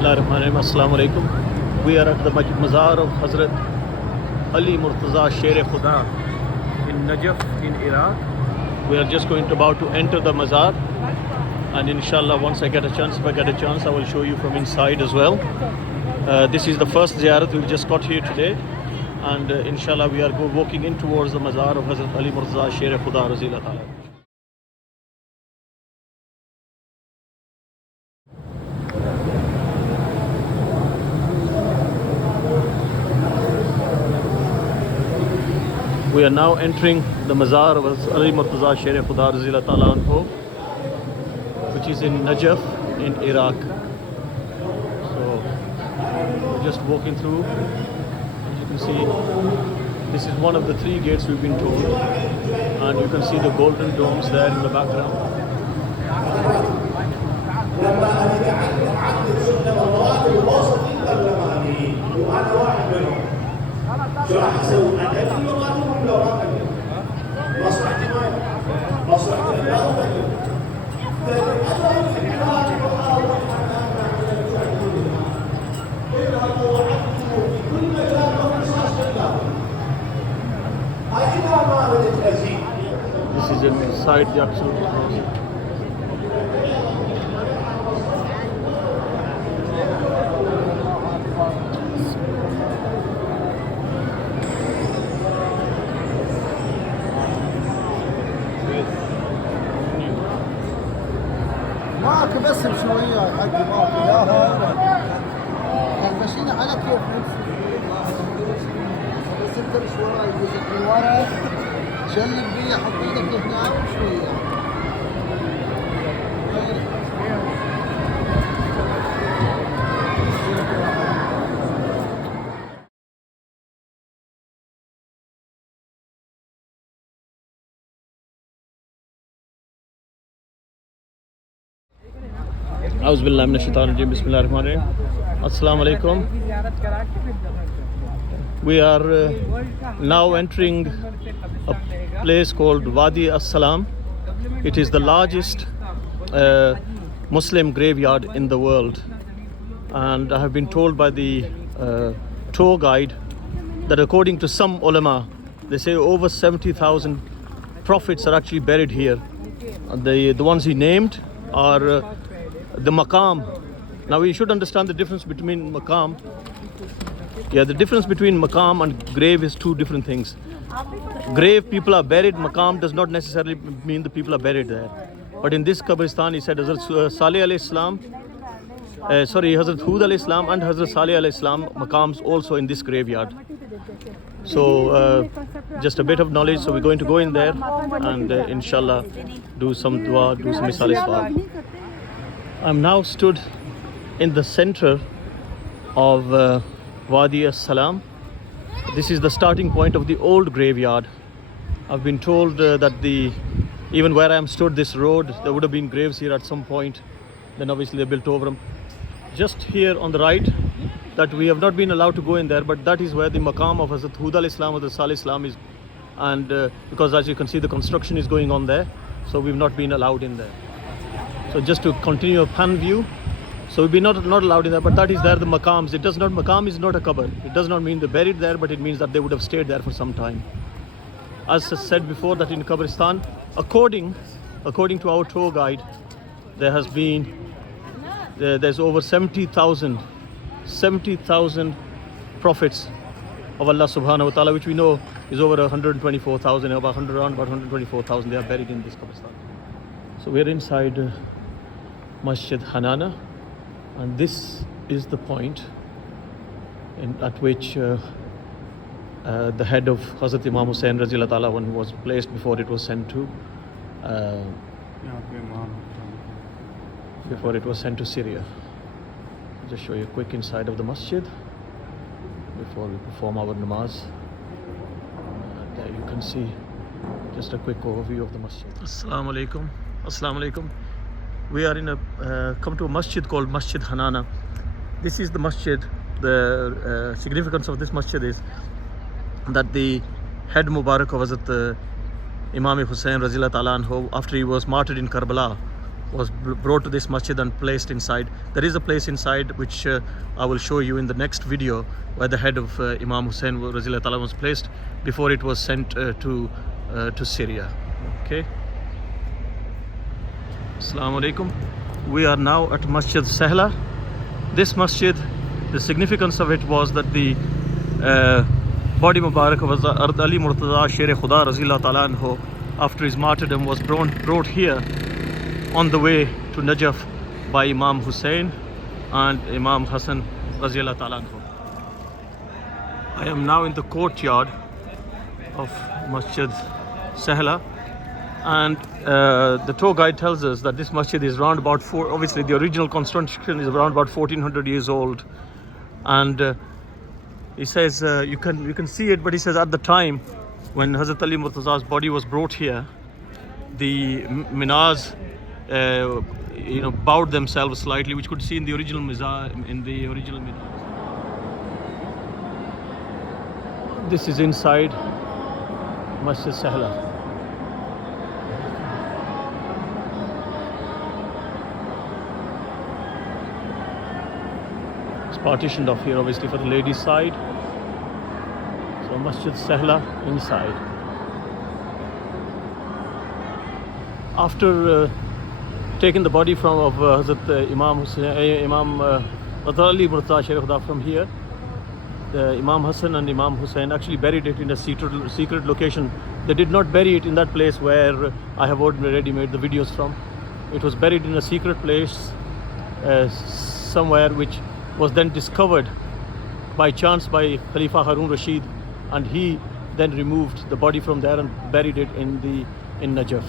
Bismillahirrahmanirrahim. Assalamu alaikum. We are at the Mazar of Hazrat Ali Murtaza Sher Khuda in Najaf in Iraq. We are just about to enter the Mazar, and inshallah once I get a chance, I will show you from inside as well. This is the first Ziaraat we've just got here today, and inshallah we are walking in towards the Mazar of Hazrat Ali Murtaza Sher Khuda Razila Ta'ala. We are now entering the Mazar of Ali Murtaza Sher Khuda Razila Ta'ala Anhu, which is in Najaf in Iraq. So we're just walking through. As you can see, this is one of the three gates we've been told, and you can see the golden domes there in the background. This is inside the absolute house. معك بس بشوية يا حاج معك اياها ماشيين على كيف بس انت مش وراي جزء من ورا شلب بيه حط ايدك هنا شوية A'udhu billahi minash shaitanir rajeem. Bismillahirrahmanirrahim. Assalamu alaikum. We are now entering a place called Wadi As-Salam. It is the largest Muslim graveyard in the world, and I have been told by the tour guide that according to some ulama, they say over 70,000 prophets are actually buried here. The ones he named are the maqam. Now we should understand the difference between maqam. Yeah, the difference between maqam and grave is two different things. Grave, people are buried. Maqam does not necessarily mean the people are buried there. But in this Qabristan, he said Hazrat Salih alayhi salam, Hazrat Hud alayhi salam and Hazrat Salih alayhi salam maqams also in this graveyard. So just a bit of knowledge. So we're going to go in there and inshallah do some dua, do some misal iswab. I'm now stood in the center of Wadi As-Salam. This is the starting point of the old graveyard. I've been told that even where I am stood, this road, there would have been graves here at some point. Then obviously they built over them. Just here on the right, that we have not been allowed to go in there, but that is where the maqam of Hazrat Hud alayhi salam, Hazrat Salih salam is, and because as you can see the construction is going on there, so we've not been allowed in there. So just to continue a pan view, so we've been not allowed in there, but that is there, the maqams. Maqam is not a qabr. It does not mean they're buried there, but it means that they would have stayed there for some time. As I said before, that in Qabristan, according to our tour guide, there's over 70,000 prophets of Allah subhanahu wa ta'ala, which we know is over 124,000, about 124,000 they are buried in this Qabristan. So we're inside Masjid Hanana, and this is the point at which the head of Hazrat Imam Hussain Razila Ta'ala was placed before it was sent to Syria. I'll just show you a quick inside of the masjid before we perform our namaz. There you can see just a quick overview of the masjid. Assalamu alaikum. Assalamu alaikum. We are come to a masjid called Masjid Hanana. This is the masjid. The significance of this masjid is that the head Mubarak of Hazrat Imam Hussain Razila Ta'ala Anhu, after he was martyred in Karbala, was brought to this masjid and placed inside. There is a place inside which I will show you in the next video, where the head of Imam Hussein Razillah Ta'ala was placed before it was sent to Syria. Okay. Assalamu alaikum. We are now at Masjid Sahla. This masjid, the significance of it was that the body Mubarak of Ali Murtaza Sher Khuda Razillah Ta'ala anhu, after his martyrdom, was brought here on the way to Najaf by Imam Hussein and Imam Hassan Razillah Ta'ala anhu. I am now in the courtyard of Masjid Sahla, and the tour guide tells us that this masjid is around about obviously the original construction is around about 1400 years old, and he says you can see it, but he says at the time when Hazrat Ali Murtaza's body was brought here, the minars bowed themselves slightly, which you could see in the original minars. This is inside Masjid Sahla. It's partitioned off here obviously for the ladies' side. So Masjid Sahla inside. After taking the body of Hazrat Imam Ali Murtaza Sher Khuda from here, the Imam Hassan and Imam Hussein actually buried it in a secret location. They did not bury it in that place where I have already made the videos from. It was buried in a secret place somewhere, which was then discovered by chance by Khalifa Harun Rashid, and he then removed the body from there and buried it in Najaf.